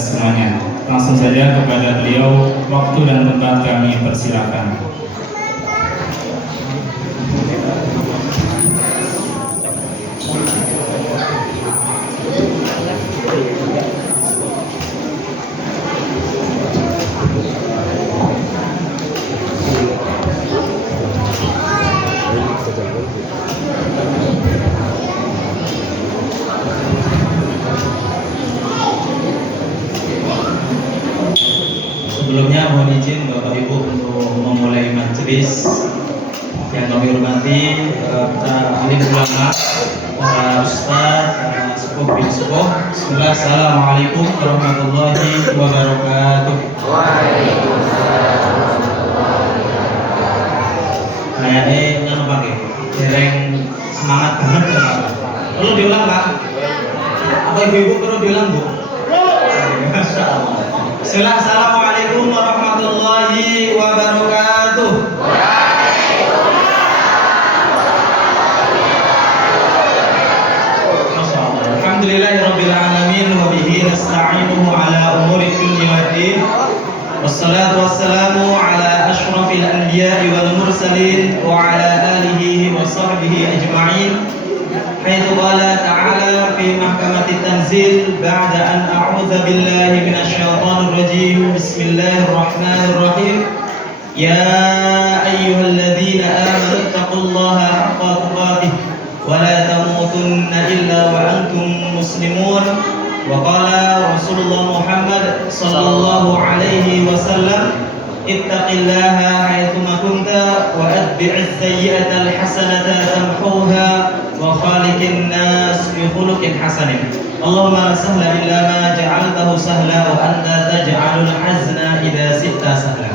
kita semuanya. Langsung saja kepada beliau, waktu dan tempat kami persilakan. Sebelumnya mohon izin Bapak Ibu untuk memulai majelis yang kami hormati para alim ulama, para ustaz, para sepuh bin sepuh. Bismillah, assalamualaikum warahmatullahi wabarakatuh. Kayaknya nggak pakai dereng semangat banget ya Pak. Perlu diulang Pak? Apa ibu-ibu perlu diulang Bu? Masya Allah. Bismillah, assalamualaikum warahmatullahi wabarakatuh. Alhamdulillahirabbil alamin wa bihi nasta'inuhu ala umuri dunya waddin. Wassalatu wassalamu ala asyrafil anbiya'i wal mursalin wa ala alihi wa sahbihi ajma'in. Haitsu qala ta'ala fi mahkamatit tanzil ba'da an a'udzu billahi minasyaitonir rajim. Bismillahirrahmanirrahim. Ya ayyuhalladzina amanu taqullaha haqqa tuqatih wa la tamutunna illa wa antum muslimun. Wa qala Rasulullah Muhammad sallallahu alaihi wasallam, ittaqillaha haitsuma kunta wa atbi'is sayyi'ata alhasanata tamhuha wa khaliqin nas bi khuluqin hasanin. Allahumma la sahla illa ma ja'altahu sahla wa anta taj'alul hazna idza sitta sahla.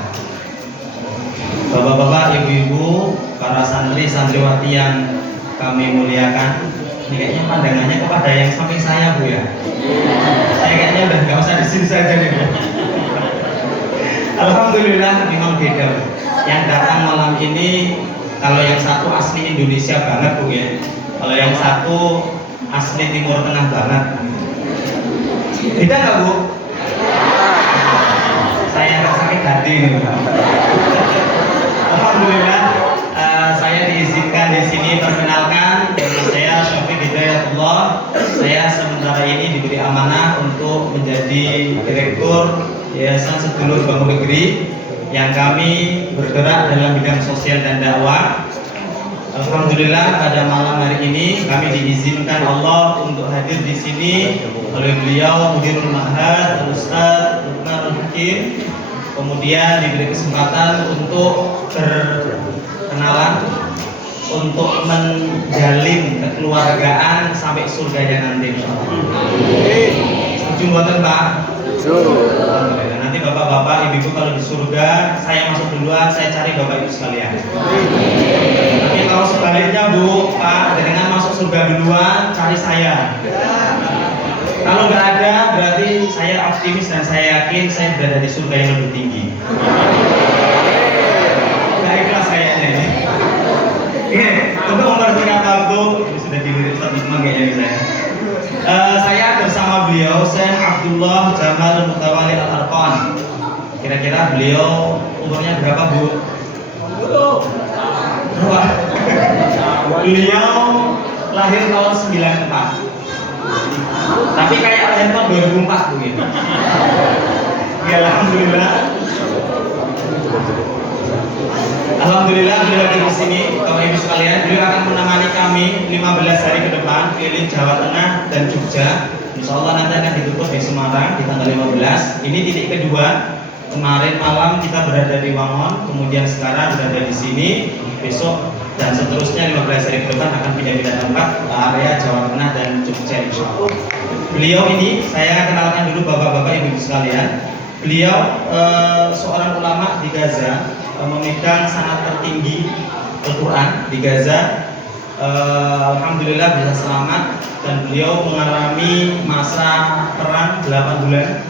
Bapak-bapak, ibu-ibu, para santri santriwati yang kami muliakan, ini kayaknya pandangannya kepada yang samping saya Bu ya. Saya kayaknya udah nggak usah di sini saja nih Bu. Alhamdulillah memang beda Bu. Yang datang malam ini, kalau yang satu asli Indonesia banget Bu ya. Kalau yang satu asli Timur Tengah banget. Beda nggak Bu? Saya nggak sakit hati nih Bu. Alhamdulillah, saya diizinkan di sini perkenalkan. Nama saya Syafiq Hidayatullah. Saya sementara ini diberi amanah untuk menjadi Direktur Yayasan Sedulur Bangun Negeri yang kami bergerak dalam bidang sosial dan dakwah. Alhamdulillah pada malam hari ini kami diizinkan Allah untuk hadir di sini oleh beliau Mudirul Ma'had Al-Ustaz Luqmanul Hakim. Kemudian diberi kesempatan untuk berkenalan, untuk menjalin kekeluargaan sampai surganya nanti. Setuju buatan Pak? Alhamdulillah. Nanti bapak-bapak, ibu-ibu kalau di surga, saya masuk duluan, saya cari bapak ibu sekalian. Tapi kalau sebaliknya Bu, Pak, dengan masuk surga duluan, cari saya. Kalau nggak ada, berarti saya optimis dan saya yakin saya berada di surga yang lebih tinggi. Nggak ikhlas kayaknya ini. Oke, untuk mempersingkat waktu, ini sudah dilihat teman-teman kayaknya saya. Saya bersama beliau, Syekh Abdullah Jamal Mutawalli Al-Arqan. Kira-kira beliau umurnya berapa Bu? Berapa? Beliau lahir tahun 94. Tapi kayak lahir tahun 2004 begitu. Ya alhamdulillah. Alhamdulillah beliau hadir di sini, Bapak Ibu sekalian. Beliau akan menemani kami 15 hari ke depan keliling Jawa Tengah dan Jogja. Insya Allah nanti akan ditutup di Semarang di tanggal 15. Ini titik kedua. Kemarin malam kita berada di Wangon, kemudian sekarang berada di sini. Besok dan seterusnya 15 hari ke depan akan pindah-pindah tempat ke area Jawa Tengah dan Jogja insya Allah. Beliau ini saya kenalkan dulu bapak-bapak ibu sekalian. Beliau seorang ulama di Gaza, memegang sanad tertinggi Al-Quran di Gaza. Alhamdulillah bisa selamat dan beliau mengalami masa perang 8 bulan.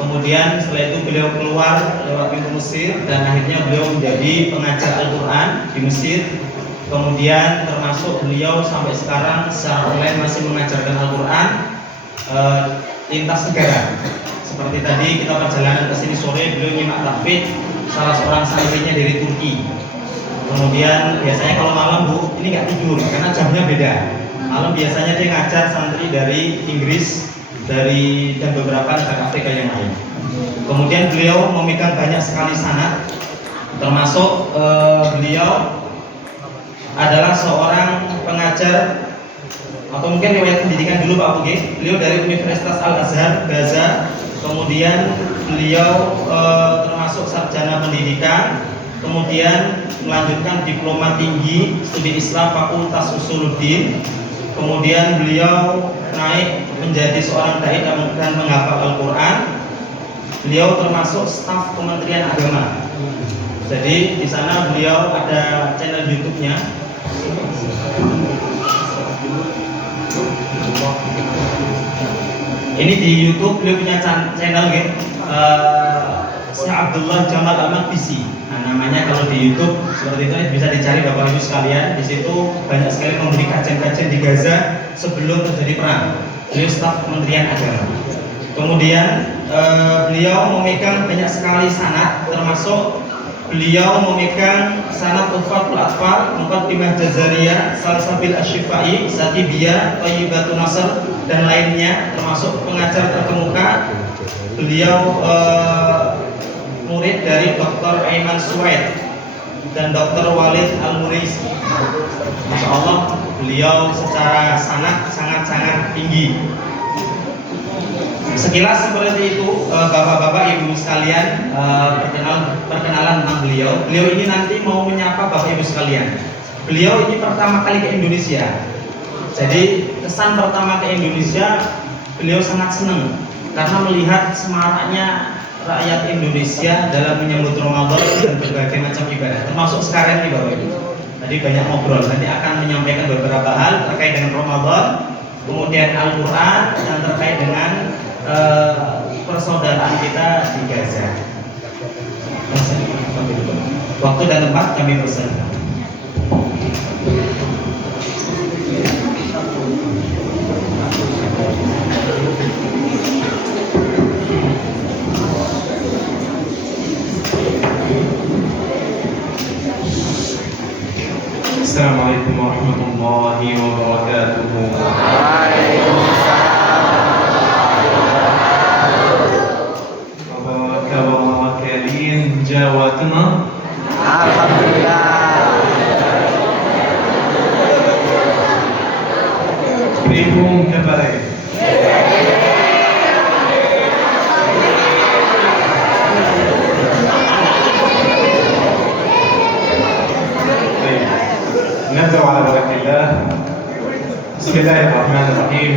Kemudian setelah itu beliau keluar lewat pintu Mesir dan akhirnya beliau menjadi pengajar Al-Quran di Mesir. Kemudian termasuk beliau sampai sekarang secara online masih mengajarkan Al-Quran lintas negara. Seperti tadi kita perjalanan ke sini sore, beliau nyimak tahfidz salah seorang santrinya dari Turki. Kemudian biasanya kalau malam Bu, ini nggak tidur karena jamnya beda. Malam biasanya dia ngajar santri dari Inggris, dan beberapa negara Afrika yang lain. Kemudian beliau memegang banyak sekali sanad, termasuk beliau adalah seorang pengajar atau mungkin riwayat pendidikan dulu Pak Buge. Beliau dari Universitas Al Azhar Gaza. Kemudian beliau termasuk sarjana pendidikan, kemudian melanjutkan diploma tinggi studi Islam Fakultas Usuluddin. Kemudian beliau naik menjadi seorang dai dan menghafal Al-Quran. Beliau termasuk staf Kementerian Agama. Jadi di sana beliau ada channel YouTube-nya. Ini di YouTube beliau punya channel gitu. Syekh Abdullah Jamal Al-Maqdisi. Nah, namanya kalau di YouTube seperti itu bisa dicari Bapak Ibu sekalian. Di situ banyak sekali memberi kajian-kajian di Gaza sebelum terjadi perang. Beliau staf Kementerian Agama. Kemudian beliau memegang banyak sekali sanad, termasuk beliau memegang sanad Tuhfatul Atfal, Muqaddimah Jazariyah, Salsabil Asy-Syifai, Satibiyah, Thayyibatun Nasr dan lainnya, termasuk pengajar terkemuka. Beliau murid dari Dr. Aiman Suwaid dan Dr. Walid Al-Muraisi. Masya Allah, beliau secara sanad sangat-sangat tinggi. Sekilas seperti itu Bapak-bapak Ibu sekalian, perkenalan tentang beliau. Beliau ini nanti mau menyapa Bapak Ibu sekalian. Beliau ini pertama kali ke Indonesia. Jadi kesan pertama ke Indonesia, beliau sangat senang karena melihat semaraknya rakyat Indonesia dalam menyambut Ramadan dan berbagai macam ibadah, termasuk sekarang ini Bapak Ibu. Tadi banyak ngobrol, nanti akan menyampaikan beberapa hal terkait dengan Ramadan, kemudian Al-Quran yang terkait dengan persaudaraan kita di Gaza. Waktu dan tempat kami persilakan. Assalamualaikum warahmatullahi wabarakatuh. Jawa Tengah. Alhamdulillah. Pribung Kepare. نبدأ على بركة الله. بسم الله الرحمن الرحيم.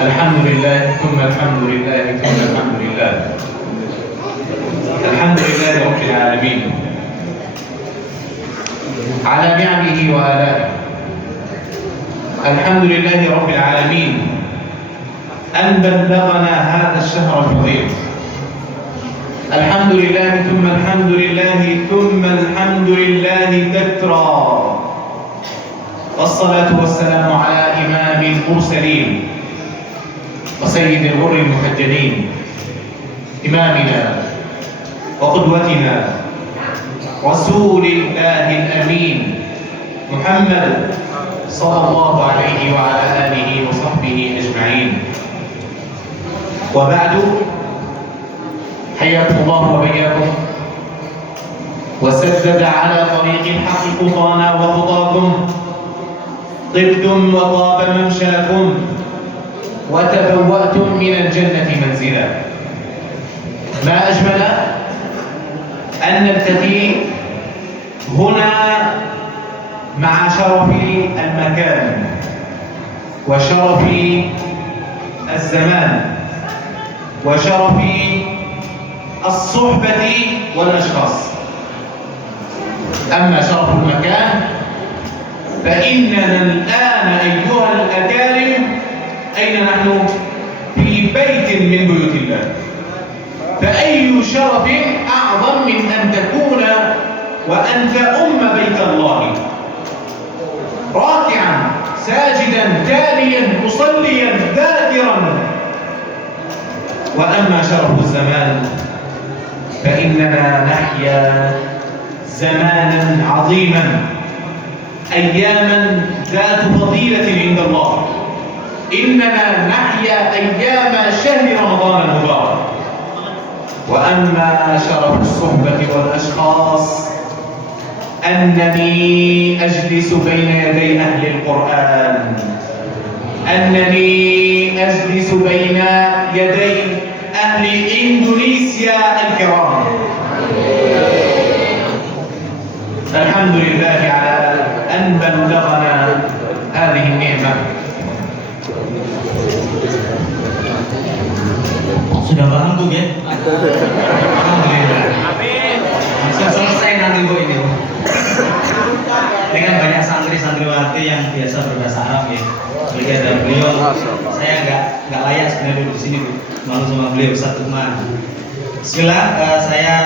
الحمد لله ثم الحمد لله ثم الحمد لله. الحمد لله رب العالمين على نعمه وآلائه. الحمد لله رب العالمين أن بلغنا هذا الشهر الفضيل. الحمد لله ثم الحمد لله ثم الحمد لله كثرا، والصلاة والسلام على إمام المرسلين وسيد الغر المحجلين، إمامنا وقدوتنا رسول الله الأمين محمد صلى الله عليه وعلى آله وصحبه أجمعين. وبعد، حياكم الله وبياكم وسدد على طريق الحق خطانا وخطاكم، طبتم وطاب ممشاكم وتبوأتم من الجنة منزلا. ما أجمل أن نلتقي هنا مع شرف المكان وشرف الزمان وشرف الصحبة والأشخاص. أما شرف المكان فإننا الآن أيها الأكارم أين نحن؟ في بيت من بيوت الله. فأي شرف أعظم من أن تكون وأنت بيت الله راكعا ساجدا تاليا مصليا ذاكرا وأما شرف الزمان فإننا نحيا زمانا عظيما، أياما ذات فضيلة عند الله. إننا نحيا أيام شهر رمضان المبارك. وأما شرف الصحبة والأشخاص أنني أجلس بين يدي أهل القرآن، أنني أجلس بين يدي أهل إندونيسيا الكرام. الحمد لله على أن بلغنا هذه النعمة. Sudah paham Bu ya? Alhamdulillah. Selesai nanti Bu ini. Dengan banyak santri-santriwati yang biasa berbahasa Arab ya. Jadi ada beliau, saya nggak layak sebenarnya duduk di sini Bu. Malu sama beliau Ustaz Uthman. Bismillah, saya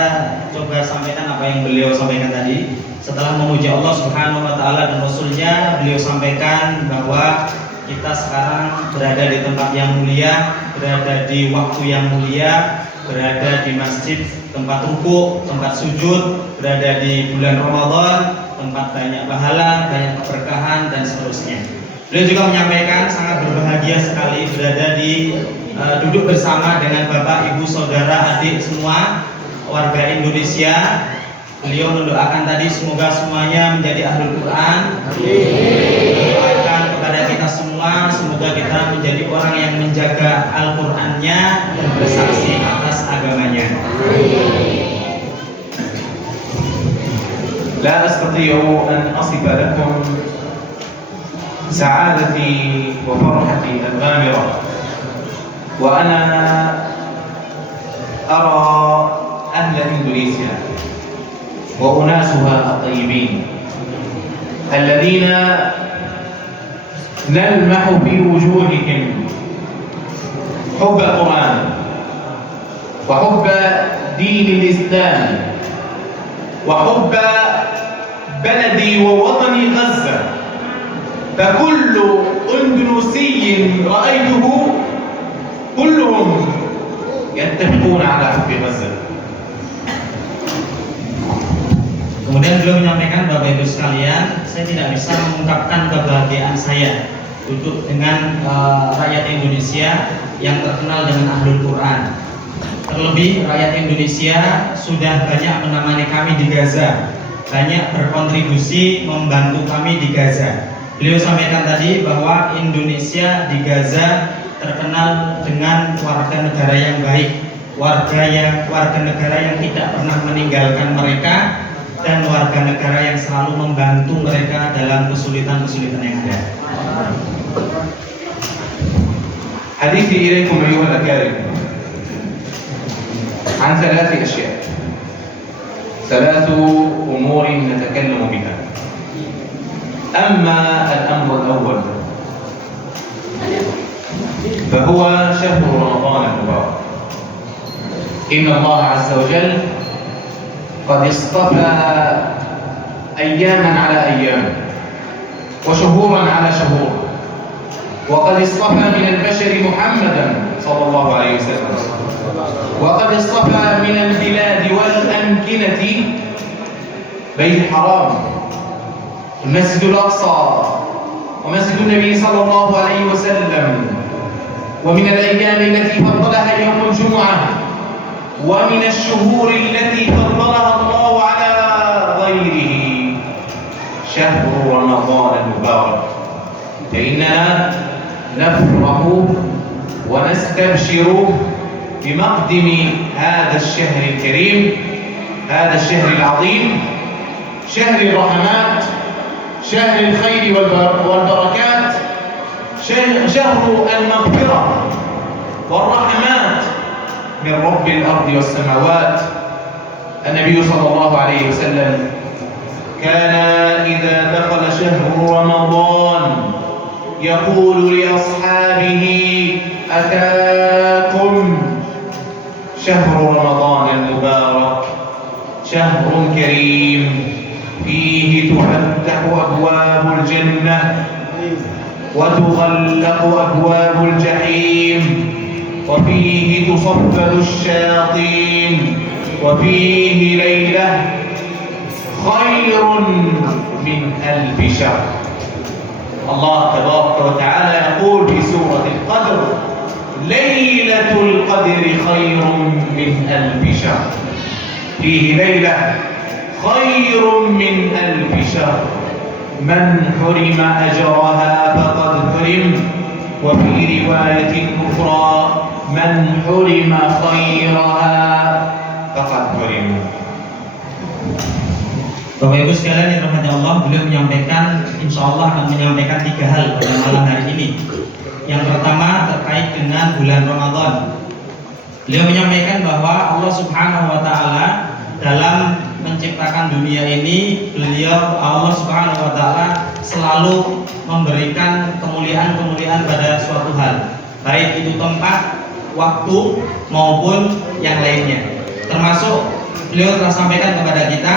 coba sampaikan apa yang beliau sampaikan tadi. Setelah memuji Allah Subhanahu wa taala dan Rasulnya, beliau sampaikan bahwa kita sekarang berada di tempat yang mulia, berada di waktu yang mulia, berada di masjid, tempat rukuk, tempat sujud, berada di bulan Ramadan, tempat banyak pahala, banyak keberkahan dan seterusnya. Beliau juga menyampaikan sangat berbahagia sekali berada di duduk bersama dengan Bapak, Ibu, Saudara, adik semua warga Indonesia. Beliau mendoakan tadi semoga semuanya menjadi ahlul Quran. Mendoakan kepada kita semua semoga kita menjadi orang yang menjaga Al-Qur'annya dan bersaksi atas agamanya. لا أستطيع أن أصف لكم سعادتي وفرحتي الغامرة وأنا أرى أهل إندونيسيا وأناسها الطيبين الذين نلمح في وجوههم حب القرآن وحب دين الإسلام وحب بلدي ووطني غزة. فكل أندونيسي رأيته كلهم يتفقون على حب غزة. Kemudian beliau menyampaikan, Bapak Ibu sekalian, saya tidak bisa mengungkapkan kebahagiaan saya duduk dengan rakyat Indonesia yang terkenal dengan Ahlul Quran. Terlebih rakyat Indonesia sudah banyak menemani kami di Gaza, banyak berkontribusi membantu kami di Gaza. Beliau sampaikan tadi bahwa Indonesia di Gaza terkenal dengan warga negara yang baik, warga negara yang tidak pernah meninggalkan mereka, dan warga negara yang selalu membantu mereka dalam kesulitan-kesulitan yang ada. حديثي إليكم أيها الأكارم عن ثلاث أشياء، ثلاث أمور نتكلم بها. أما الأمر الأول فهو شهر رمضان المبارك. إن الله عز وجل قد اصطفى أياما على أيام وشهورا على شهور، وقد اصطفى من البشر محمدا صلى الله عليه وسلم، وقد اصطفى من البلاد والأمكنة بيت الحرام، المسجد الأقصى، ومسجد النبي صلى الله عليه وسلم. ومن الأيام التي فضلها يوم الجمعة، ومن الشهور التي فضلها الله على غيره شهر رمضان المبارك. فإننا نفرح ونستبشر بمقدم هذا الشهر الكريم، هذا الشهر العظيم، شهر الرحمات، شهر الخير والبركات، شهر المغفرة والرحمات من رب الأرض والسماوات. النبي صلى الله عليه وسلم كان إذا دخل شهر رمضان يقول لأصحابه: أتاكم شهر رمضان المبارك، شهر كريم فيه تفتح أبواب الجنة وتغلق أبواب الجحيم وفيه تصفد الشياطين وفيه ليلة خير من 1000 شهر. الله تبارك وتعالى يقول في سورة القدر: ليلة القدر خير من 1000 شهر. فيه ليلة خير من 1000 شهر. من حرم أجرها فقد حرم. وفي رواية أخرى: من حرم خيرها فقد حرم. Bapak Ibu sekalian yang dirahmati Allah, beliau menyampaikan, insya Allah akan menyampaikan 3 hal pada malam hari ini. Yang pertama terkait dengan bulan Ramadan. Beliau menyampaikan bahwa Allah Subhanahu wa Ta'ala dalam menciptakan dunia ini, Allah Subhanahu wa Ta'ala selalu memberikan kemuliaan-kemuliaan pada suatu hal, baik itu tempat, waktu maupun yang lainnya. Termasuk beliau telah sampaikan kepada kita,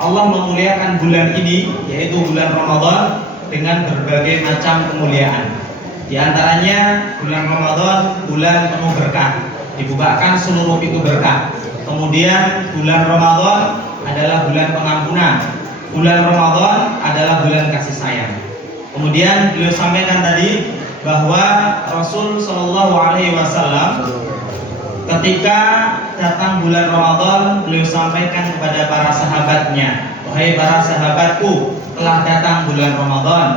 Allah memuliakan bulan ini, yaitu bulan Ramadan, dengan berbagai macam kemuliaan. Di antaranya bulan Ramadan bulan penuh berkah, dibukakan seluruh pintu berkah. Kemudian bulan Ramadan adalah bulan pengampunan. Bulan Ramadan adalah bulan kasih sayang. Kemudian beliau sampaikan tadi bahwa Rasul Shallallahu Alaihi Wasallam ketika datang bulan Ramadan, beliau sampaikan kepada para sahabatnya, wahai para sahabatku, telah datang bulan Ramadan,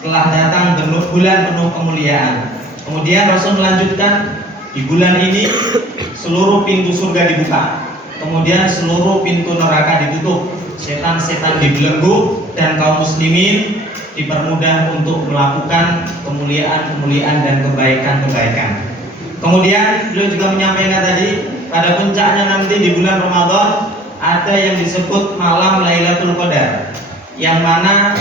telah datang bulan penuh kemuliaan. Kemudian Rasul melanjutkan, di bulan ini seluruh pintu surga dibuka, kemudian seluruh pintu neraka ditutup, setan-setan dibelenggu, dan kaum muslimin dipermudah untuk melakukan kemuliaan-kemuliaan dan kebaikan-kebaikan. Kemudian beliau juga menyampaikan tadi, pada puncaknya nanti di bulan Ramadan ada yang disebut malam Lailatul Qadar, yang mana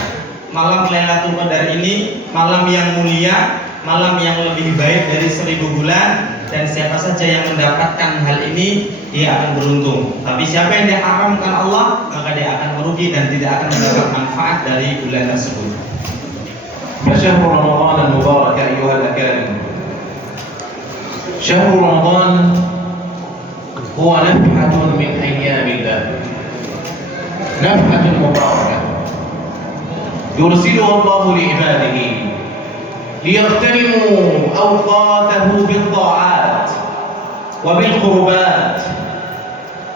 malam Lailatul Qadar ini malam yang mulia, malam yang lebih baik dari 1000 bulan, dan siapa saja yang mendapatkan hal ini dia akan beruntung. Tapi siapa yang diharamkan Allah, maka dia akan merugi dan tidak akan mendapat manfaat dari bulan tersebut. فشهر رمضان المبارك أيها الأكارم، شهر رمضان هو نفحة من أيام الله، نفحة مباركة يرسلها الله لعباده ليغتنموا أوقاته بالطاعات وبالقربات.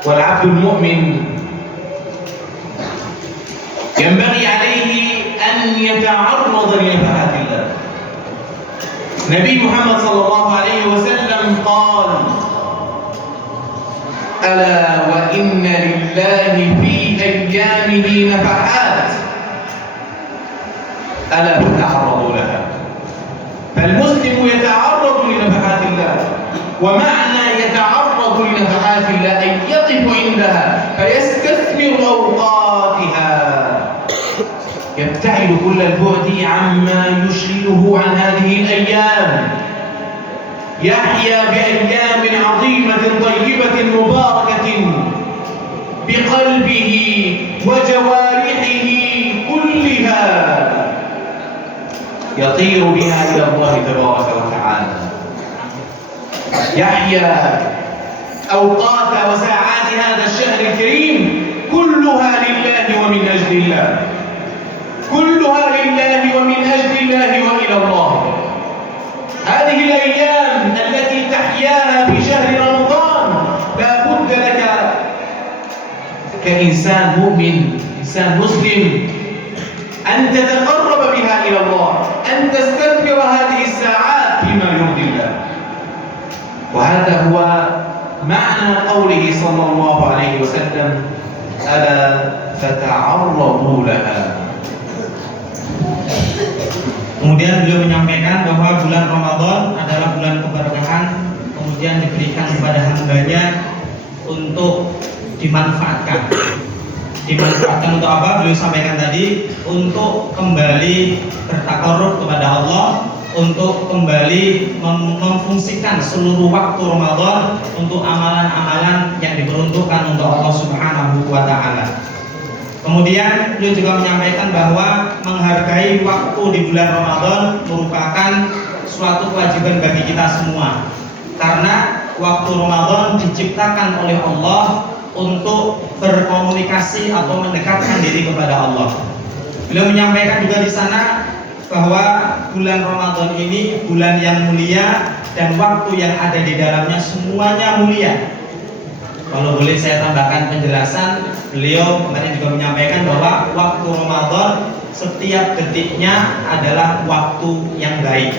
والعبد المؤمن ينبغي عليه أن يتعرض لنفحات الله. نبي محمد صلى الله عليه وسلم قال: ألا وإن لله في أيامه نفحات ألا فتعرضوا لها. فالمسلم يتعرض لنفحات الله، ومعنى يتعرض لنفحات الله أن يقف عندها فيستثمر أوقاتها، يبتعد كل البعد عما يشغله عن هذه الأيام، يحيا بأيام عظيمة طيبة مباركة بقلبه وجوارحه كلها، يطير بها إلى الله تبارك وتعالى، يحيا أوقات وساعات هذا الشهر الكريم كلها لله ومن أجل الله، كلها لله ومن أجل الله وإلى الله. هذه الأيام التي تحياها في شهر رمضان لا بد لك كإنسان مؤمن، إنسان مسلم، أن تتقرب بها إلى الله، أن تستثمر هذه الساعات فيما يرضي الله. وهذا هو معنى قوله صلى الله عليه وسلم: ألا فتعرضوا لها. Kemudian beliau menyampaikan bahwa bulan Ramadan adalah bulan keberkahan, kemudian diberikan kepada hambanya untuk dimanfaatkan. Dimanfaatkan untuk apa? Beliau sampaikan tadi, untuk kembali bertakarrub kepada Allah, untuk kembali memfungsikan seluruh waktu Ramadan untuk amalan-amalan yang diperuntukkan untuk Allah Subhanahu wa Ta'ala. Kemudian beliau juga menyampaikan bahwa menghargai waktu di bulan Ramadan merupakan suatu kewajiban bagi kita semua. Karena waktu Ramadan diciptakan oleh Allah untuk berkomunikasi atau mendekatkan diri kepada Allah. Beliau menyampaikan juga di sana bahwa bulan Ramadan ini bulan yang mulia dan waktu yang ada di dalamnya semuanya mulia. Kalau boleh saya tambahkan penjelasan, beliau kemarin juga menyampaikan bahwa waktu Ramadan setiap detiknya adalah waktu yang baik.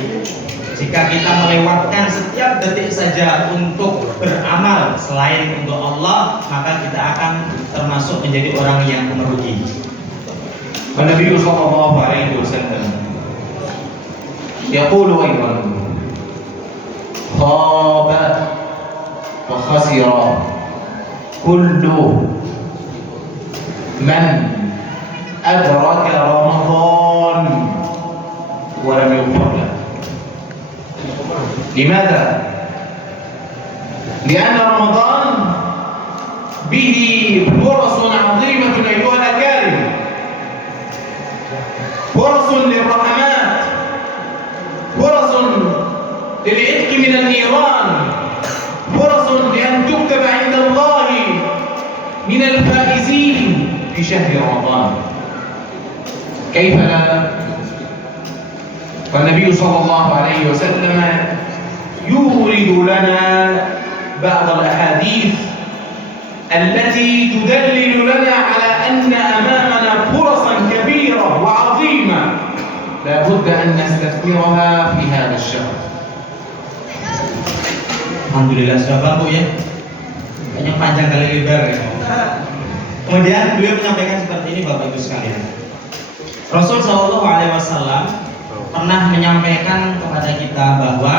Jika kita melewatkan setiap detik saja untuk beramal selain untuk Allah, maka kita akan termasuk menjadi orang yang merugi. والنبي صلى الله عليه وسلم يقول أيضا خاب وخسر كل من أدرك رمضان ولم يغفر له. لماذا؟ لأن رمضان به فرص عظيمة أيها الأكارم، فرص للرحمات، فرص للعتق من النيران، فرص لأن تكتب عند الله من الفائزين في شهر رمضان. كيف لا؟ والنبي صلى الله عليه وسلم يورد لنا بعض الأحاديث التي تدلل لنا على أن أمامنا فرصا كبيرة وعظيمة لا بد أن نستثمرها في هذا الشهر. Alhamdulillah sudah bambu ya, hanya panjang kali lebar ya. Kemudian beliau menyampaikan seperti ini, Bapak Ibu sekalian. Rasul Shallallahu Alaihi Wasallam pernah menyampaikan kepada kita bahwa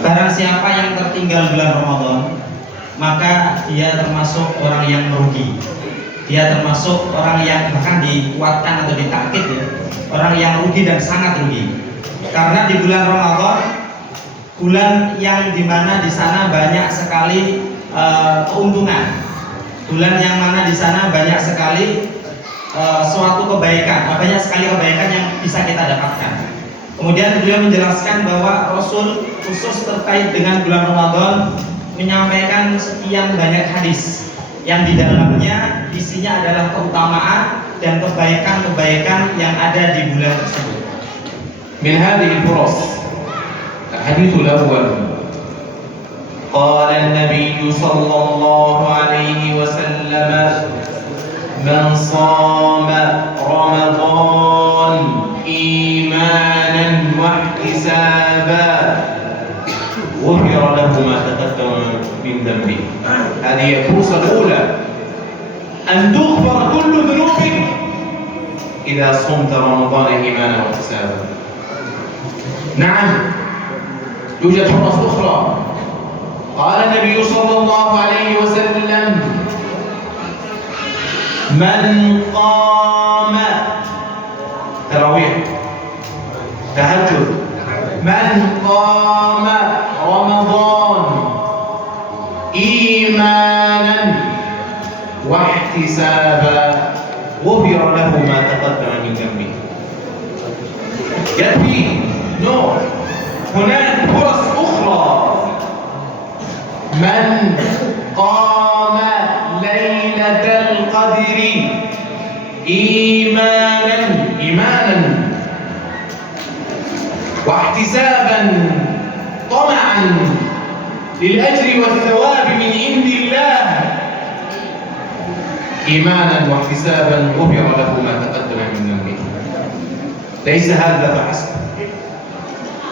barang siapa yang tertinggal bulan Ramadan, maka dia termasuk orang yang merugi. Dia termasuk orang yang bahkan dikuatkan atau ditakkid ya, orang yang rugi dan sangat rugi. Karena di bulan Ramadan, bulan yang dimana di sana banyak sekali keuntungan, bulan yang mana di sana banyak sekali suatu kebaikan, banyak sekali kebaikan yang bisa kita dapatkan. Kemudian beliau menjelaskan bahwa Rasul khusus terkait dengan bulan Ramadan menyampaikan sekian banyak hadis yang di dalamnya isinya adalah keutamaan dan kebaikan-kebaikan yang ada di bulan tersebut. من هذه الفرص الحديث الأول قال النبي صلى الله عليه وسلم من صام رمضان إيمانا واحتسابا غفر له ما تقدم من ذنبه. هذه الفرصة الأولى أن تغفر كل ذنوبك إذا صمت رمضان إيمانا واحتسابا. نعم، يوجد فرص أخرى. قال النبي صلى الله عليه وسلم من قام تراويح تهجد، من قام رمضان إيمانا واحتسابا غفر له ما تقدم من ذنبه. يكفي نور، هناك فرص أخرى. من قام ليلة القدر إيمانا واحتسابا طمعا للأجر والثواب من عند الله، إيمانا واحتسابا غفر له ما تقدم من ذنبه. ليس هذا فحسب.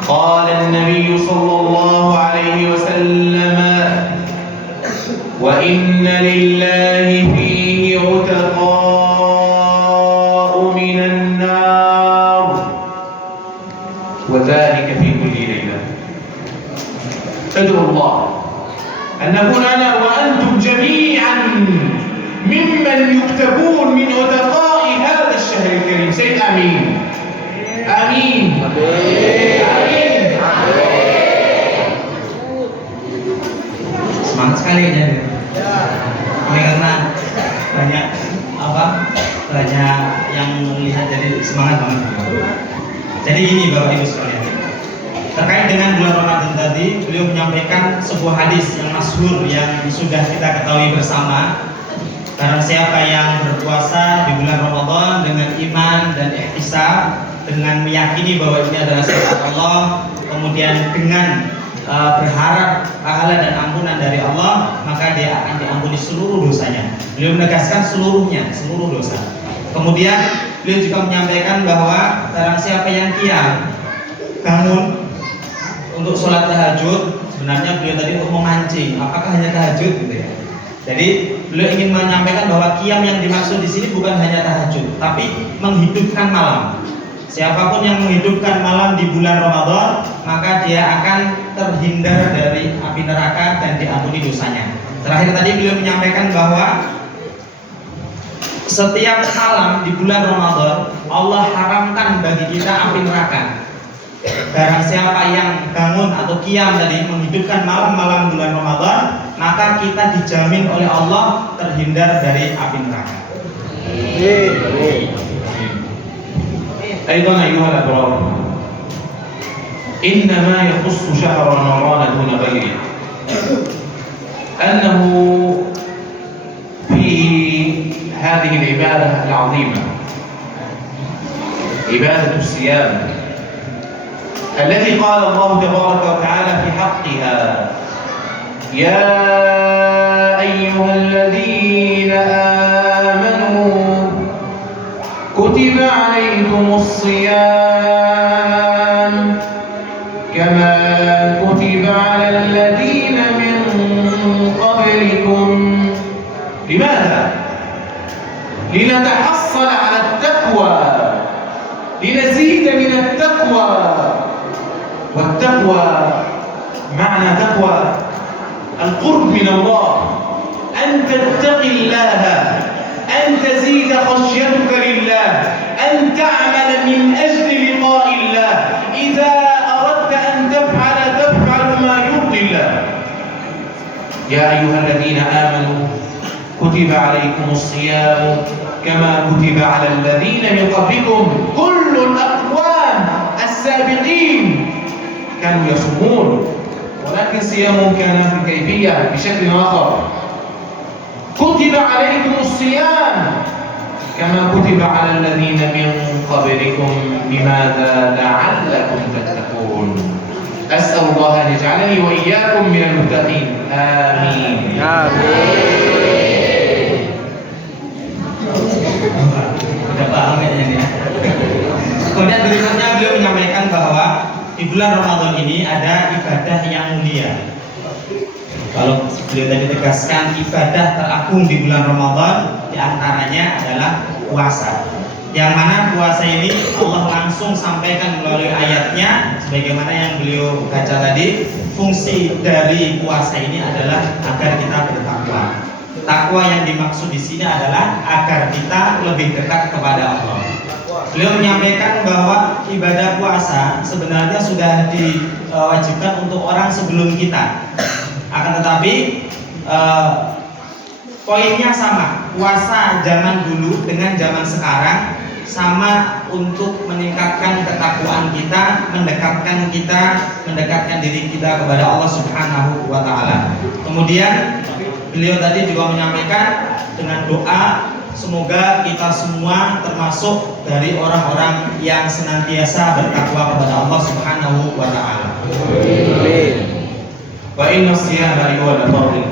قال النبي صلى الله عليه وسلم وإن لله فيه عتقاء من النار وذلك في كل ليلة. ادعوا الله أن نكون أنا وأنتم جميعا ممن يكتبون من عتقاء هذا الشهر الكريم. سيد آمين آمين آمين. Semangat sekali ya. Ini karena banyak yang melihat, jadi semangat banget. Jadi ini Bapak Ibu sekalian, terkait dengan bulan Ramadan tadi, beliau menyampaikan sebuah hadis yang masyhur yang sudah kita ketahui bersama. Karena siapa yang berpuasa di bulan Ramadan dengan iman dan ihtisab, dengan meyakini bahwa ini adalah sifat Allah, kemudian dengan berharap pahala dan ampunan dari Allah, maka dia akan diampuni seluruh dosanya. Beliau menegaskan seluruhnya, seluruh dosa. Kemudian beliau juga menyampaikan bahwa barang siapa yang qiyam, bangun untuk sholat tahajud, sebenarnya beliau tadi untuk memancing, apakah hanya tahajud gitu ya. Jadi beliau ingin menyampaikan bahwa qiyam yang dimaksud di sini bukan hanya tahajud, tapi menghidupkan malam. Siapapun yang menghidupkan malam di bulan Ramadan, maka dia akan terhindar dari api neraka dan diampuni dosanya. Terakhir tadi beliau menyampaikan bahwa setiap malam di bulan Ramadan Allah haramkan bagi kita api neraka. Barang siapa yang bangun atau qiyam tadi menghidupkan malam-malam bulan Ramadan, maka kita dijamin oleh Allah terhindar dari api neraka. أيضا أيها الأبرار، إنما يخص شهر رمضان دون غيره أنه فيه هذه العبادة العظيمة، عبادة الصيام التي قال الله تبارك وتعالى في حقها: يا أيها الذين آمنوا كتب عليكم الصيام كما كتب على الذين من قبلكم. لماذا؟ لنتحصل على التقوى، لنزيد من التقوى. والتقوى معنى تقوى القرب من الله، أن تتقي الله، أن تزيد خشيتك لله، أن تعمل من أجل لقاء الله. إذا أردت أن تفعل ما يرضي الله. يا أيها الذين آمنوا كتب عليكم الصيام كما كتب على الذين من قبلكم. كل الأقوام السابقين كانوا يصومون، ولكن صيامهم كان في كيفية بشكل آخر. كتب عليكم الصيام كما كتب على الذين من قبلكم. لماذا؟ لعلكم تتقون. أسأل الله أن يجعلني وإياكم من المتقين. آمين. Tidak paham ya. Kemudian berikutnya beliau menyampaikan bahwa di bulan Ramadan ini ada ibadah yang mulia. Kalau beliau tadi tegaskan ibadah teragung di bulan Ramadan, diantaranya adalah puasa. Yang mana puasa ini Allah langsung sampaikan melalui ayatnya, sebagaimana yang beliau baca tadi. Fungsi dari puasa ini adalah agar kita bertakwa. Takwa yang dimaksud di sini adalah agar kita lebih dekat kepada Allah. Beliau menyampaikan bahwa ibadah puasa sebenarnya sudah diwajibkan untuk orang sebelum kita. Akan tetapi poinnya sama. Puasa zaman dulu dengan zaman sekarang sama untuk meningkatkan ketakwaan kita, mendekatkan diri kita kepada Allah Subhanahu wa taala. Kemudian beliau tadi juga menyampaikan dengan doa, semoga kita semua termasuk dari orang-orang yang senantiasa bertakwa kepada Allah Subhanahu wa taala. Amin. وإن الصيام أيها الأفاضل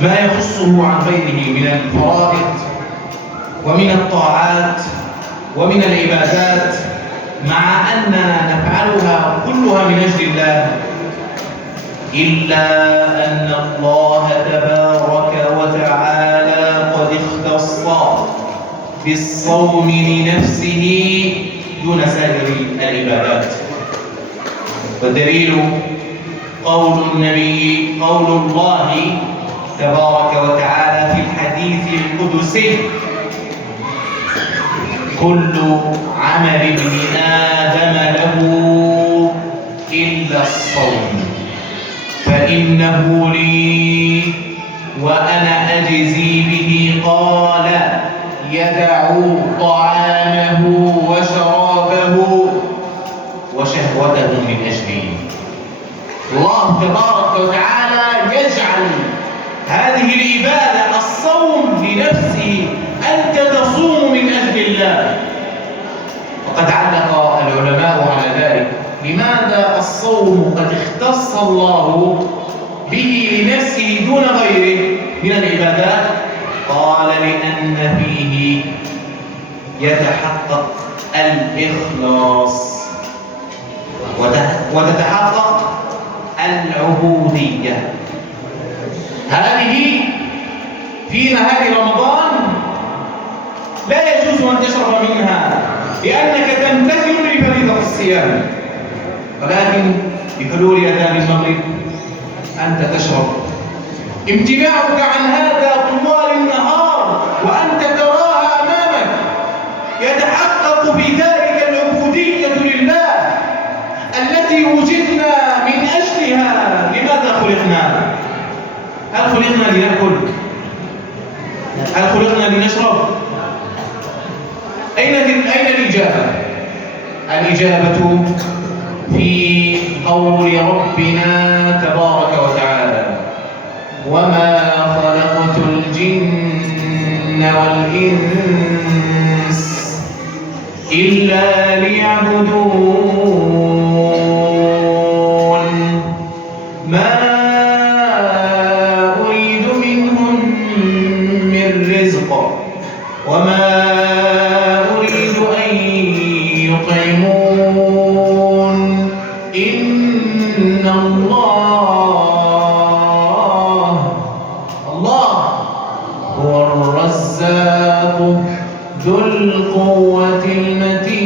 ما يخصه عن غيره من الفرائض ومن الطاعات ومن العبادات، مع أننا نفعلها كلها من أجل الله، إلا أن الله تبارك وتعالى قد اختص بالصوم لنفسه دون سائر العبادات. والدليل قول الله تبارك وتعالى في الحديث القدسي: كل عمل ابن آدم له إلا الصوم فإنه لي وأنا أجزي به. قال: يدع طعامه وشرابه وشهوته من أجله. الله تبارك وتعالى يجعل هذه العبادة الصوم لنفسه، أنت تصوم من أجل الله. وقد علق العلماء على ذلك، لماذا الصوم قد اختص الله به لنفسه دون غيره من العبادات؟ قال لأن فيه يتحقق الإخلاص وتتحقق العبودية. هذه في نهار رمضان لا يجوز أن تشرب منها لأنك تمتثل لفريضة الصيام، ولكن بحلول أذان المغرب أنت تشرب. امتناعك عن هذا طوال النهار وأنت تراها أمامك يتحقق في ذلك العبودية لله التي وجدنا من أجلها. لماذا خلقنا؟ هل خلقنا لنأكل؟ هل خلقنا لنشرب؟ أين الإجابة؟ الإجابة في قول ربنا تبارك وتعالى: وما خلقت الجن والإنس إلا ليعبدون ما أريد منهم من رزق وما أريد أن يطعمون إن الله هو الرزاق ذو القوة المتين.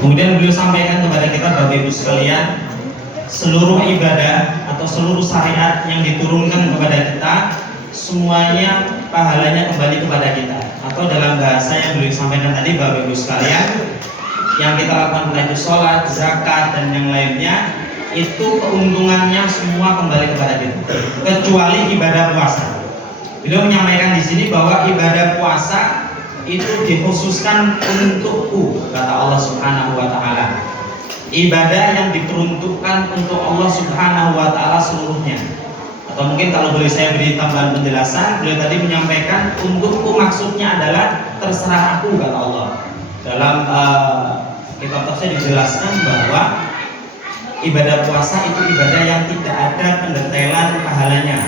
Kemudian beliau sampaikan kepada kita, Bapak Ibu sekalian, seluruh ibadah atau seluruh syariat yang diturunkan kepada kita semuanya pahalanya kembali kepada kita, atau dalam bahasa yang beliau sampaikan tadi, Bapak Ibu sekalian, yang kita lakukan mulai itu sholat, zakat dan yang lainnya, itu keuntungannya semua kembali kepada kita, kecuali ibadah puasa. Beliau menyampaikan di sini bahwa ibadah puasa itu dikhususkan untukku, kata Allah Subhanahu wa Ta'ala. Ibadah yang diperuntukkan untuk Allah Subhanahu wa Ta'ala seluruhnya. Atau mungkin kalau boleh saya beri tambahan penjelasan, beliau tadi menyampaikan untukku maksudnya adalah terserah aku, kata Allah. Dalam kitab tafsir dijelaskan bahwa ibadah puasa itu ibadah yang tidak ada pendetelan pahalanya.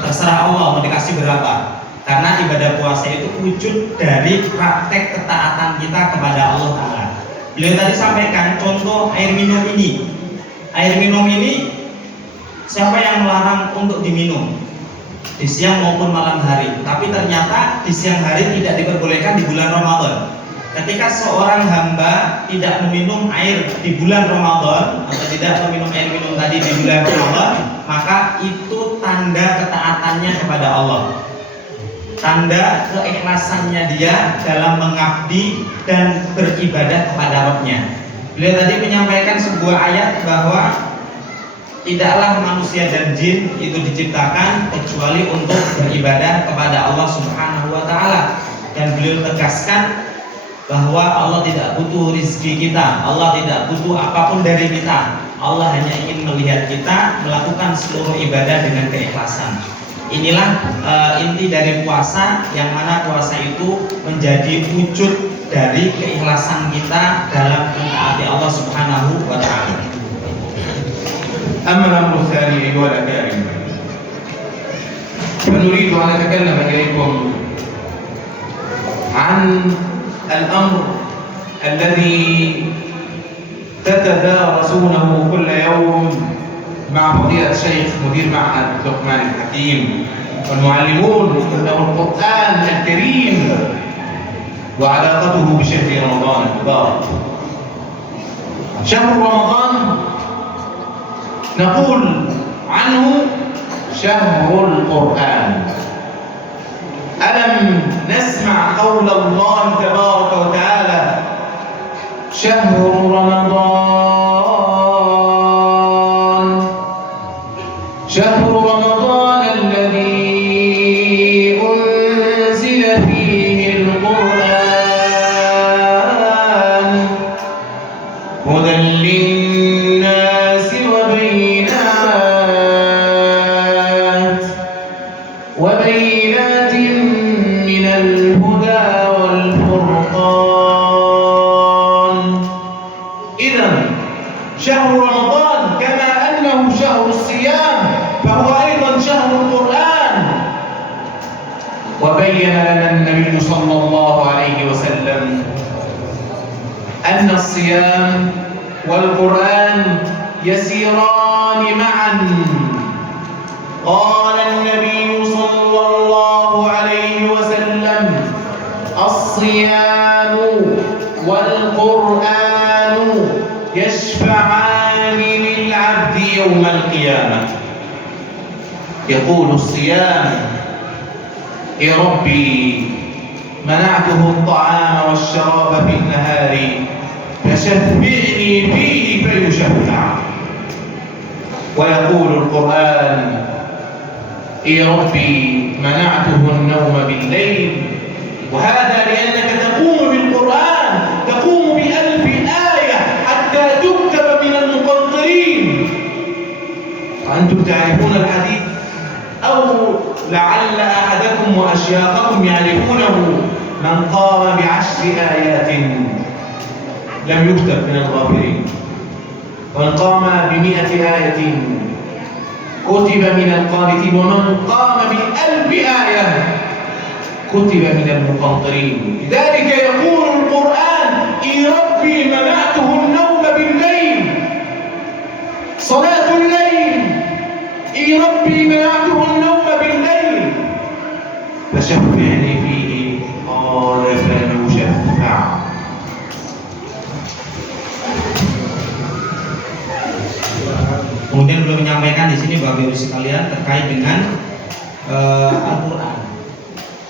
Terserah Allah mau dikasih berapa. Karena ibadah puasa itu wujud dari praktek ketaatan kita kepada Allah Ta'ala. Beliau tadi sampaikan contoh air minum ini. Air minum ini siapa yang melarang untuk diminum di siang maupun malam hari? Tapi ternyata di siang hari tidak diperbolehkan di bulan Ramadan. Ketika seorang hamba tidak meminum air di bulan Ramadan atau tidak meminum air minum tadi di bulan Ramadan, maka itu tanda ketaatannya kepada Allah, tanda keikhlasannya dia dalam mengabdi dan beribadah kepada Rabb-Nya. Beliau tadi menyampaikan sebuah ayat bahwa tidaklah manusia dan jin itu diciptakan kecuali untuk beribadah kepada Allah Subhanahu wa Ta'ala. Dan beliau tegaskan bahwa Allah tidak butuh rizki kita, Allah tidak butuh apapun dari kita. Allah hanya ingin melihat kita melakukan seluruh ibadah dengan keikhlasan. Inilah inti dari puasa, yang mana puasa itu menjadi wujud dari keikhlasan kita dalam mentaati Allah Subhanahu wa Ta'ala. أما الأمر الثاني أيها الأكارم، فنريد أن نتكلم إليكم عن الأمر الذي تتدارسونه كل يوم مع فضيلة الشيخ مدير معهد لقمان الحكيم والمعلمون له القرآن الكريم وعلاقته بشهر رمضان المبارك. شهر رمضان نقول عنه شهر القرآن. ألم نسمع قول الله تبارك وتعالى: شهر رمضان شهر رمضان الذي أنزل شهر رمضان كما أنه شهر الصيام فهو أيضا شهر القرآن. وبين لنا النبي صلى الله عليه وسلم أن الصيام والقرآن يسيران معا. قال النبي صلى الله عليه وسلم: الصيام والقرآن يشفعان للعبد يوم القيامة. يقول الصيام: يا ربي منعته الطعام والشراب في النهار فشفعني فيه فيشفع. ويقول القرآن: يا ربي منعته النوم بالليل. وهذا لأنك تقوم بالقرآن، تقوم ب1000 آية حتى تكتب من المقنطرين. وأنتم تعرفون الحديث، أو لعل أحدكم وأشياخكم يعرفونه: من قام ب10 آيات لم يكتب من الغافلين، ومن قام ب100 آية كتب من القانتين، ومن قام ب1000 آية كتب من المقنطرين. لذلك يقول القرآن: يا ربي منعته النوم بالليل، صلاة الليل، يا ربي منعته النوم بالليل فشفعني فيه. قال: فليشفع. Kemudian beliau menyampaikan di sini Bapak Ibu sekalian terkait dengan Al-Quran.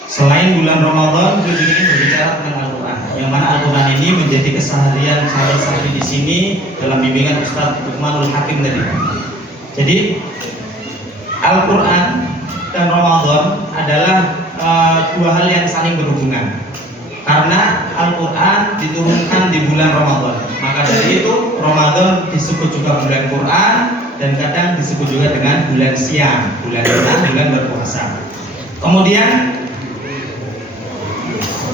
Selain bulan Ramadan, beliau juga ingin berbicara tentang Al-Quran, yang mana Al-Quran ini menjadi keseharian sehari-hari di sini dalam bimbingan Ustaz Luqmanul Hakim tadi. Jadi Al-Quran dan Ramadan adalah dua hal yang saling berhubungan. Karena Al-Quran diturunkan di bulan Ramadan, maka dari itu Ramadan disebut juga bulan Quran, dan kadang disebut juga dengan bulan siam, bulan berpuasa. Kemudian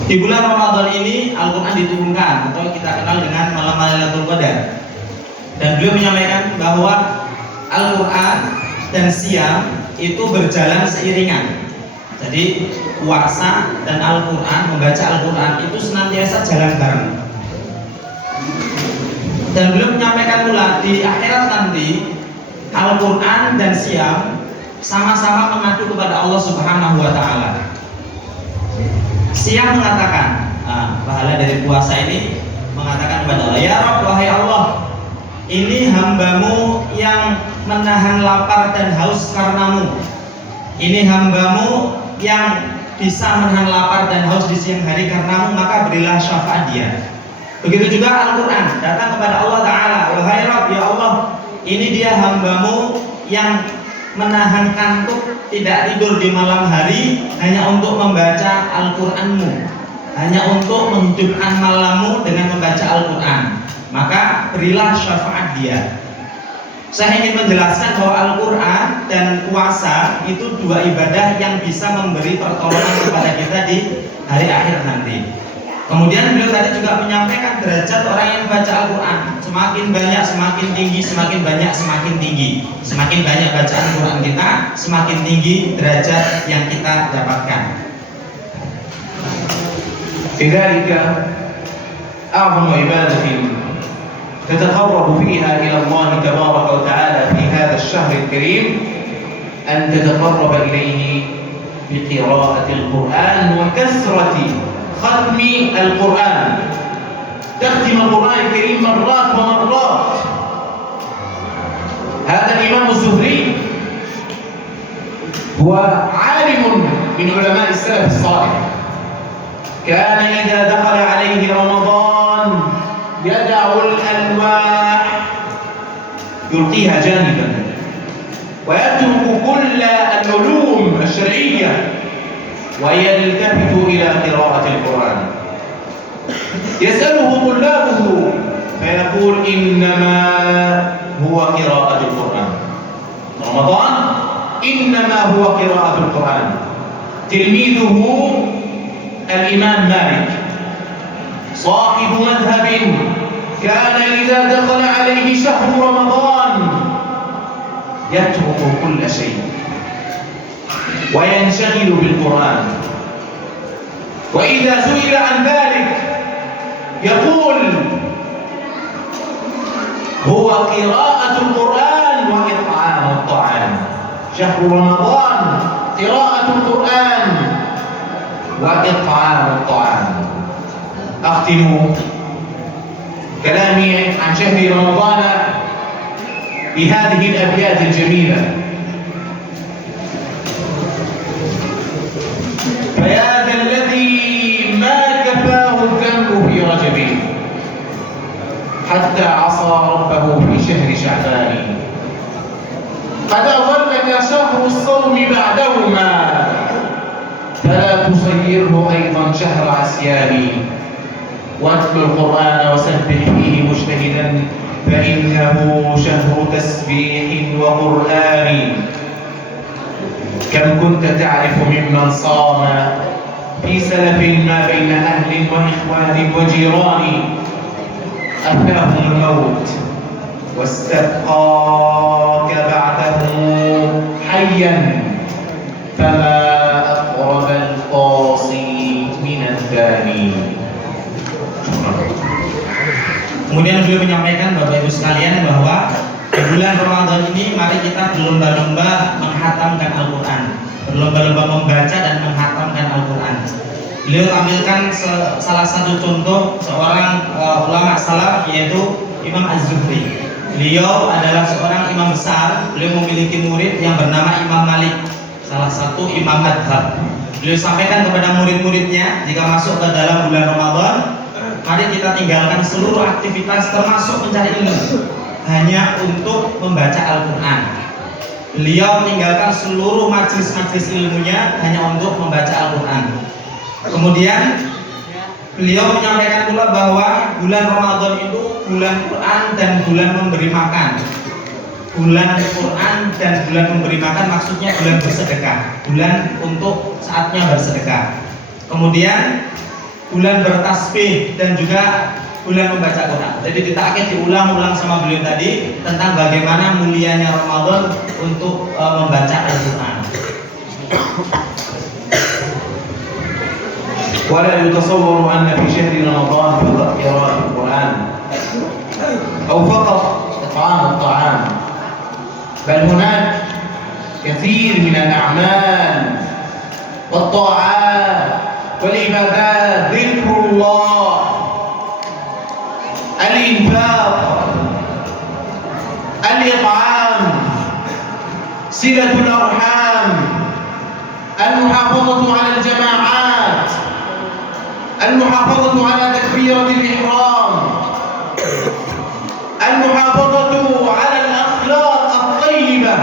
di bulan Ramadan ini Al-Quran diturunkan atau kita kenal dengan malam Lailatul Qadar. Dan beliau menyampaikan bahwa Al-Quran dan siam itu berjalan seiringan. Jadi puasa dan Al-Quran, membaca Al-Quran itu senantiasa jalan bareng. Dan beliau menyampaikan pula di akhirat nanti Al-Quran dan siam sama-sama mengadu kepada Allah Subhanahu wa Ta'ala. Siam mengatakan, pahala dari puasa ini mengatakan kepada Allah: ya Rabb, wahai Allah, ini hambamu yang menahan lapar dan haus karenamu. Ini hambamu yang bisa menahan lapar dan haus di siang hari karenamu, maka berilah syafaat dia. Begitu juga Al-Quran datang kepada Allah Ta'ala: wahai Rabb, ya Allah, ini dia hambamu yang menahan kantuk, tidak tidur di malam hari hanya untuk membaca Al-Quranmu, hanya untuk menghidupkan malammu dengan membaca Al-Quran, maka berilah syafaat dia. Saya ingin menjelaskan bahwa Al-Quran dan puasa itu dua ibadah yang bisa memberi pertolongan kepada kita di hari akhir nanti. Kemudian beliau tadi juga menyampaikan derajat orang yang baca Al-Quran. Semakin banyak semakin tinggi, semakin banyak semakin tinggi. Semakin banyak bacaan Al-Quran kita, semakin tinggi derajat yang kita dapatkan. لذلك أعظم عبادة تتقرب فيها إلى الله تبارك وتعالى في هذا الشهر الكريم أن تتقرب إليه بقراءة القرآن وكثرة ختم القرآن. تختم القرآن الكريم مرات ومرات. هذا الإمام الزهري هو عالم من علماء السلف الصالح، كان إذا دخل عليه رمضان يدع الألواح يلقيها جانبا ويترك كل العلوم الشرعية ويلتفت إلى قراءة القرآن. يسأله طلابه فيقول: إنما هو قراءة القرآن. رمضان إنما هو قراءة القرآن. تلميذه الإمام مالك صاحب مذهب كان إذا دخل عليه شهر رمضان يترك كل شيء وينشغل بالقرآن، وإذا سئل عن ذلك يقول هو قراءة القرآن وإطعام الطعام. شهر رمضان قراءة القرآن وإطعام الطعام. أختم كلامي عن شهر رمضان بهذه الأبيات الجميلة: فيا ذا الذي ما كفاه الذنب في رجب حتى عصى ربه في شهر شعبان، قد أظلك شهر الصوم بعدهما فلا تصيره أيضا شهر عصيان، واتل القرآن وسبح فيه مجتهدا فإنه شهر تسبيح وقرآن. كم كنت تعرف ممن صام في سلف ما بين أهل وإخوان وجيران، أفناهم الموت واستبقاك بعده حيا، فما أقرب القاصي من الثاني. Kemudian beliau menyampaikan, Bapak Ibu sekalian, bahwa di bulan Ramadan ini mari kita berlomba-lomba menghatamkan Al-Quran, berlomba-lomba membaca dan menghatamkan Al-Quran. Beliau ambilkan salah satu contoh seorang ulama salaf, yaitu Imam Az-Zuhri. Beliau adalah seorang imam besar. Beliau memiliki murid yang bernama Imam Malik, salah satu imam madhab. Beliau sampaikan kepada murid-muridnya, jika masuk ke dalam bulan Ramadan, mari kita tinggalkan seluruh aktivitas termasuk mencari ilmu, hanya untuk membaca Al-Quran. Beliau meninggalkan seluruh majlis-majlis ilmunya hanya untuk membaca Al-Quran. Kemudian beliau menyampaikan pula bahwa bulan Ramadan itu bulan Quran dan bulan memberi makan. Bulan Quran dan bulan memberi makan maksudnya bulan bersedekah, bulan untuk saatnya bersedekah. Kemudian bulan bertasbih dan juga bulan membaca Quran. Jadi ditakkid diulang-ulang sama beliau tadi tentang bagaimana mulianya Ramadan untuk membaca Al-Quran. ولا يتصور أن في شهر رمضان فقط قراءة القرآن أو فقط إطعام الطعام، بل هناك كثير من الأعمال والطاعات والعبادات، ذكر الله، الإنفاق، الإطعام، صلة الأرحام، المحافظة على الجماعات، المحافظة على تكبيرة الإحرام، المحافظة على الأخلاق الطيبة.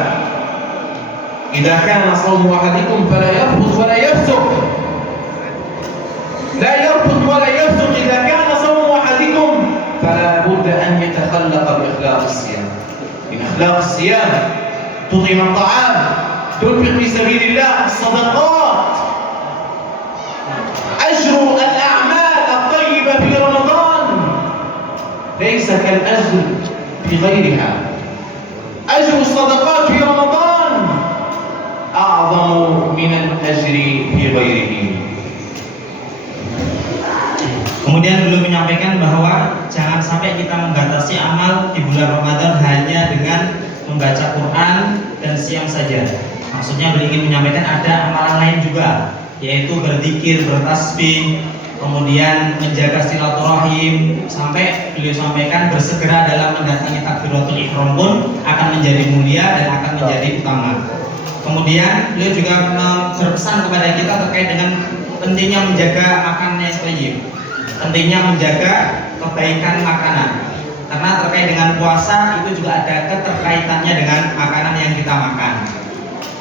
إذا كان صوم أحدكم فلا يرفث ولا يفسق، لا يرفث ولا يفسق. إذا كان صوم أحدكم فلا بد أن يتخلق بأخلاق الصيام. من أخلاق الصيام تطعم الطعام، تنفق في سبيل الله، الصدقات، أجر الأعمال الطيبة في رمضان ليس كالأجر في غيرها. أجر الصدقات في رمضان أعظم من الأجر في غيره. Kemudian beliau menyampaikan bahwa jangan sampai kita membatasi amal di bulan Ramadan hanya dengan membaca Quran dan siam saja. Maksudnya beliau ingin menyampaikan ada amalan lain juga, yaitu berzikir, bertasbih, kemudian menjaga silaturahim, sampai beliau sampaikan bersegera dalam mendatangi takbiratul ihram pun akan menjadi mulia dan akan menjadi utama. Kemudian beliau juga berpesan kepada kita terkait dengan pentingnya menjaga makanan yang thayyib, pentingnya menjaga kebaikan makanan. Karena terkait dengan puasa itu juga ada keterkaitannya dengan makanan yang kita makan.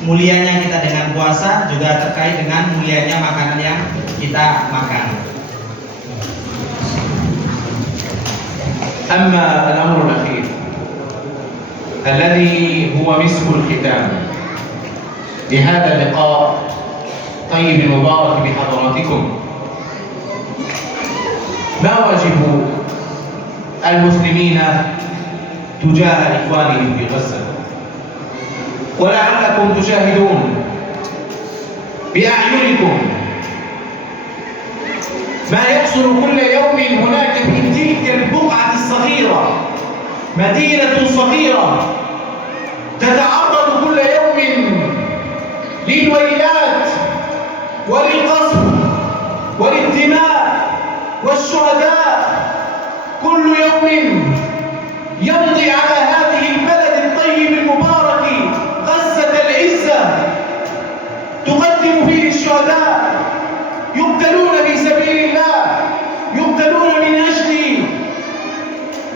Mulianya kita dengan puasa juga terkait dengan mulianya makanan yang kita makan. أما الأمر الأخير الذي هو مسك الختام لهذا اللقاء طيب المبارك بحضراتكم، ما واجب المسلمين تجاه إخوانهم في غزة. ولعلكم تشاهدون بأعينكم ما يحصل كل يوم هناك في تلك البقعة الصغيرة، مدينة صغيرة تتعرض كل يوم للويلات وللقصف وللدماء والشهداء. كل يوم يمضي على هذه البلد الطيب المبارك غزة العزة تقدم فيه الشهداء، يقتلون في سبيل الله، يقتلون من أجل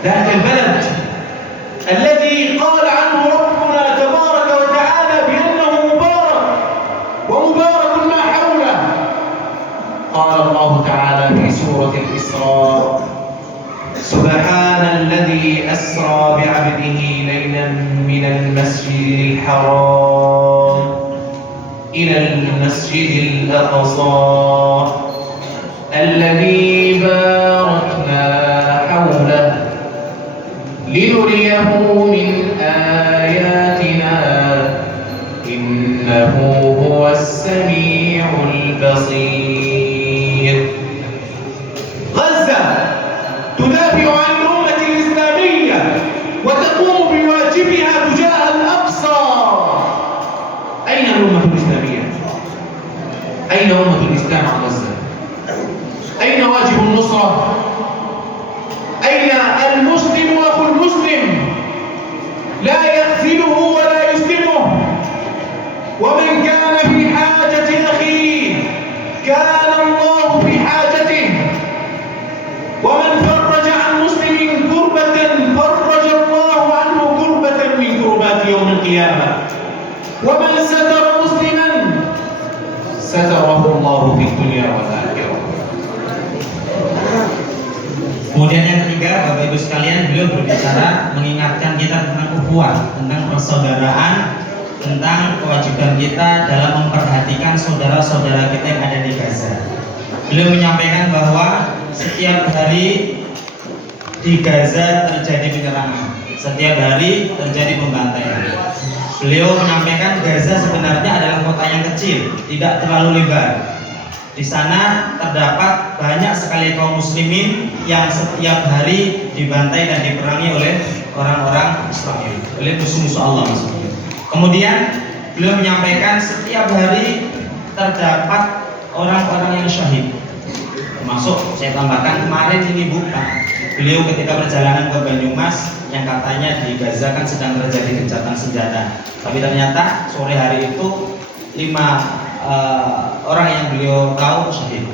ذاك البلد الذي قال عنه ربنا تبارك وتعالى بأنه مبارك ومبارك ما حوله. قال الله تعالى في سورة الإسراء: سبحان الذي أسرى بعبده ليلا من المسجد الحرام إلى المسجد الأقصى الذي باركنا حوله لنريه من آياتنا إنه هو السميع البصير. غزة تدافع عن الأمة الإسلامية وتقوم بواجبها تجاه الأقصى. أين الأمة الإسلامية؟ أين أمة الإسلام عن غزة؟ أين واجب النصرة؟ أين المسلم أخو المسلم لا يخذله ولا يسلمه؟ ومن كان في حاجة أخيه كان الله في حاجته، ومن فرج عن مسلم كربة فرج الله عنه كربة من كربات يوم القيامة، ومن ستر مسلما ستره الله في الدنيا والآخرة. Kemudian yang ketiga, Bapak Ibu sekalian, beliau berbicara mengingatkan kita tentang ukhuwah, tentang persaudaraan, tentang kewajiban kita dalam memperhatikan saudara-saudara kita yang ada di Gaza. Beliau menyampaikan bahwa setiap hari di Gaza terjadi penyerangan, setiap hari terjadi pembantaian. Beliau menyampaikan Gaza sebenarnya adalah kota yang kecil, tidak terlalu lebar. Di sana terdapat banyak sekali kaum muslimin yang setiap hari dibantai dan diperangi oleh orang-orang Israel, oleh musuh-musuh Allah maksudnya. Kemudian beliau menyampaikan setiap hari terdapat orang-orang yang syahid. Termasuk saya tambahkan kemarin ini bukan beliau ketika perjalanan ke Banyumas yang katanya di Gaza kan sedang terjadi gencatan senjata, tapi ternyata sore hari itu 5 orang yang beliau tahu syahid.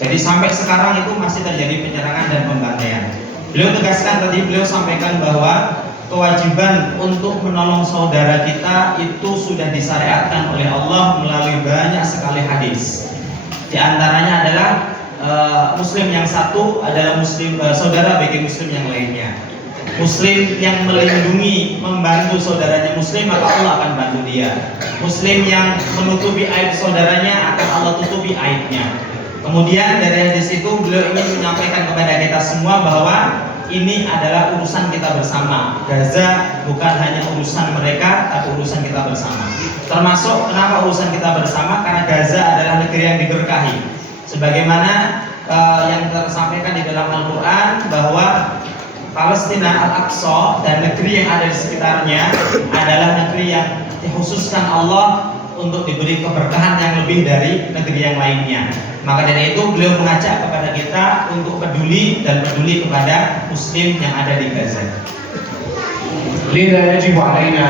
Jadi sampai sekarang itu masih terjadi penyerangan dan pembantaian. Beliau tegaskan tadi, beliau sampaikan bahwa kewajiban untuk menolong saudara kita itu sudah disyariatkan oleh Allah melalui banyak sekali hadis. Di antaranya adalah muslim yang satu adalah muslim saudara bagi muslim yang lainnya. Muslim yang melindungi, membantu saudaranya muslim, maka Allah akan bantu dia. Muslim yang menutupi aib saudaranya, akan Allah tutupi aibnya. Kemudian dari hadis itu beliau ingin menyampaikan kepada kita semua bahwa ini adalah urusan kita bersama. Gaza bukan hanya urusan mereka, tapi urusan kita bersama. Termasuk kenapa urusan kita bersama? Karena Gaza adalah negeri yang diberkahi. Sebagaimana yang tersampaikan di dalam Al-Quran bahwa Palestina Al-Aqsa dan negeri yang ada di sekitarnya adalah negeri yang dikhususkan Allah untuk diberi keberkahan yang lebih dari negeri yang lainnya. Maka dari itu beliau mengajak kepada kita untuk peduli dan peduli kepada muslim yang ada di Gaza. لذا يجب علينا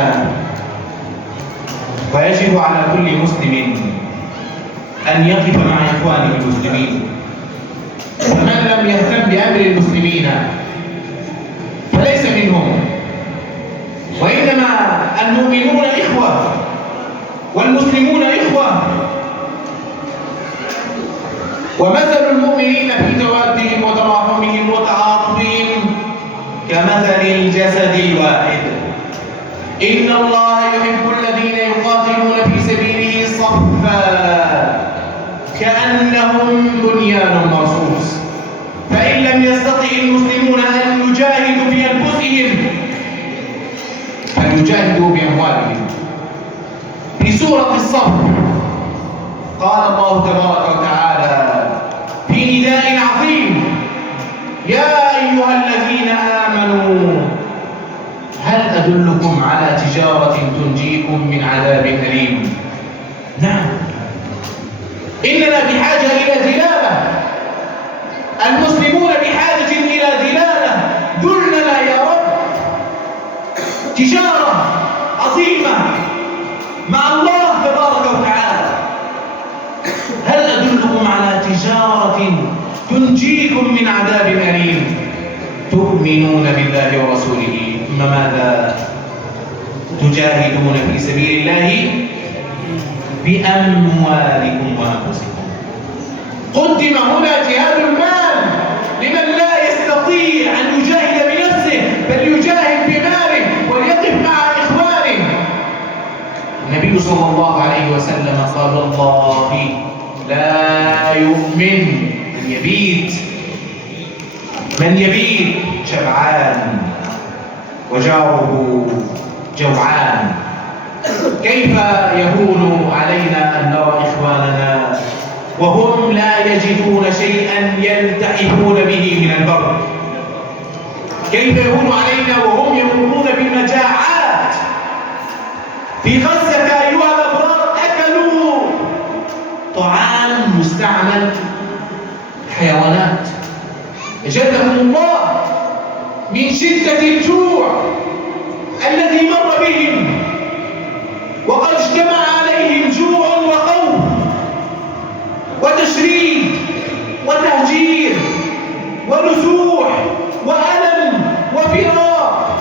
ويجب على كل مسلم أن يقف مع إخوانه المسلمين. فمن لم يهتم بأمر المسلمين فليس منهم، وإنما المؤمنون إخوة والمسلمون إخوة، ومثل المؤمنين في توادهم وتراحمهم وتعاطفهم كمثل الجسد الواحد. إن الله يحب الذين يقاتلون في سبيله صفا كأنهم بنيان مرصوص فإن لم يستطع المسلمون أن يجاهدوا بأنفسهم فليجاهدوا بأموالهم. في سورة الصف قال الله تبارك وتعالى في نداء عظيم: يا أيها الذين آمنوا هل أدلكم على تجارة تنجيكم من عذاب أليم؟ نعم، إننا بحاجة إلى دلالة، المسلمون بحاجة إلى دلالة. دلنا يا رب تجارة عظيمة مع الله تبارك وتعالى. هل أدلكم على تجارة تنجيكم من عذاب أليم؟ تؤمنون بالله ورسوله، ثم ماذا؟ تجاهدون في سبيل الله بأموالكم وأنفسكم. قدم هنا جهاد المال لمن لا يستطيع أن يجاهد بنفسه بل يجاهد بماله وليقف مع إخوانه. النبي صلى الله عليه وسلم قال: والله لا يؤمن من يبيت شبعان وجاره جوعان. كيف يهون علينا أن نرى إخواننا وهم لا يجدون شيئا يلتحفون به من البر؟ كيف يهون علينا وهم يمرون بمجاعات؟ في غزة أيها الأبرار أكلوا طعام مستعمل، حيوانات أجلهم الله من شدة الجوع الذي مر بهم، وقد اجتمع عليهم جوع وخوف وتشريد وتهجير ونزوح وألم وفراق.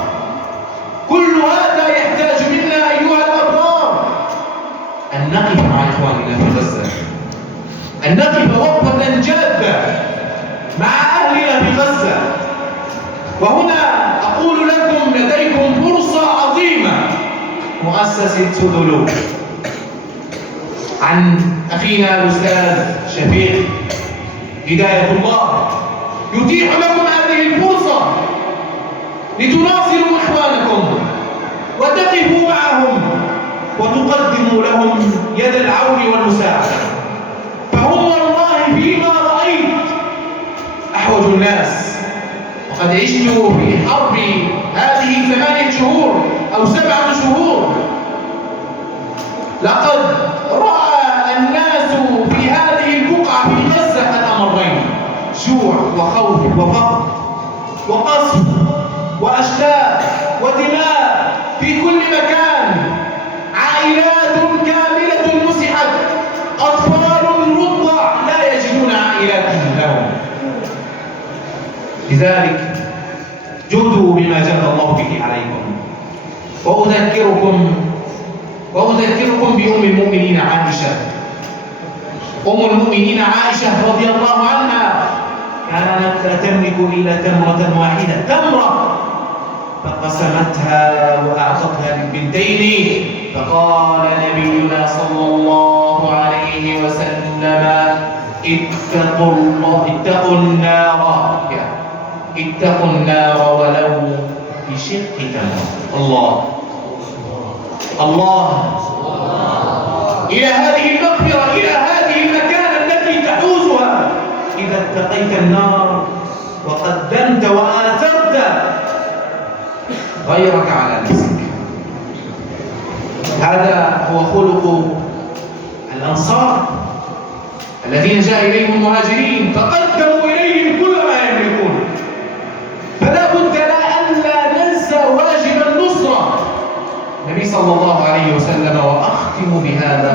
كل هذا يحتاج منا أيها الأبرار أن نقف مع إخواننا في غزة، أن نقف وقفة جادة مع أهلنا في غزة. وهنا أقول لكم لديكم فرصة عظيمة. مؤسسة سدلو عن أخينا الأستاذ شفيق هداية الله يتيح لكم هذه الفرصة لتناصروا إخوانكم وتقفوا معهم وتقدموا لهم يد العون والمساعدة، فهم والله فيما رأيت أحوج الناس. وقد عشت في حرب هذه 8 شهور أو 7 شهور. لقد رأى الناس في هذه البقعة في غزة الأمرين: جوع وخوف وفقر وقصف وأشلاء ودماء في كل مكان، عائلات كاملة مسحت، أطفال رضع لا يجدون عائلات لهم. لذلك جودوا بما جاد الله به عليكم. وأذكركم بأم المؤمنين عائشة. أم المؤمنين عائشة رضي الله عنها كانت لا تملك إلا تمرة واحدة، تمرة، فقسمتها وأعطتها للبنتين. فقال نبينا صلى الله عليه وسلم: اتقوا النار ولو بشق تمرة. الله إلى هذه المغفرة، إلى هذه المكانة التي تحوزها إذا اتقيت النار وقدمت وآثرت غيرك على نفسك. هذا هو خلق الأنصار الذين جاء إليهم المهاجرين فقدموا إليهم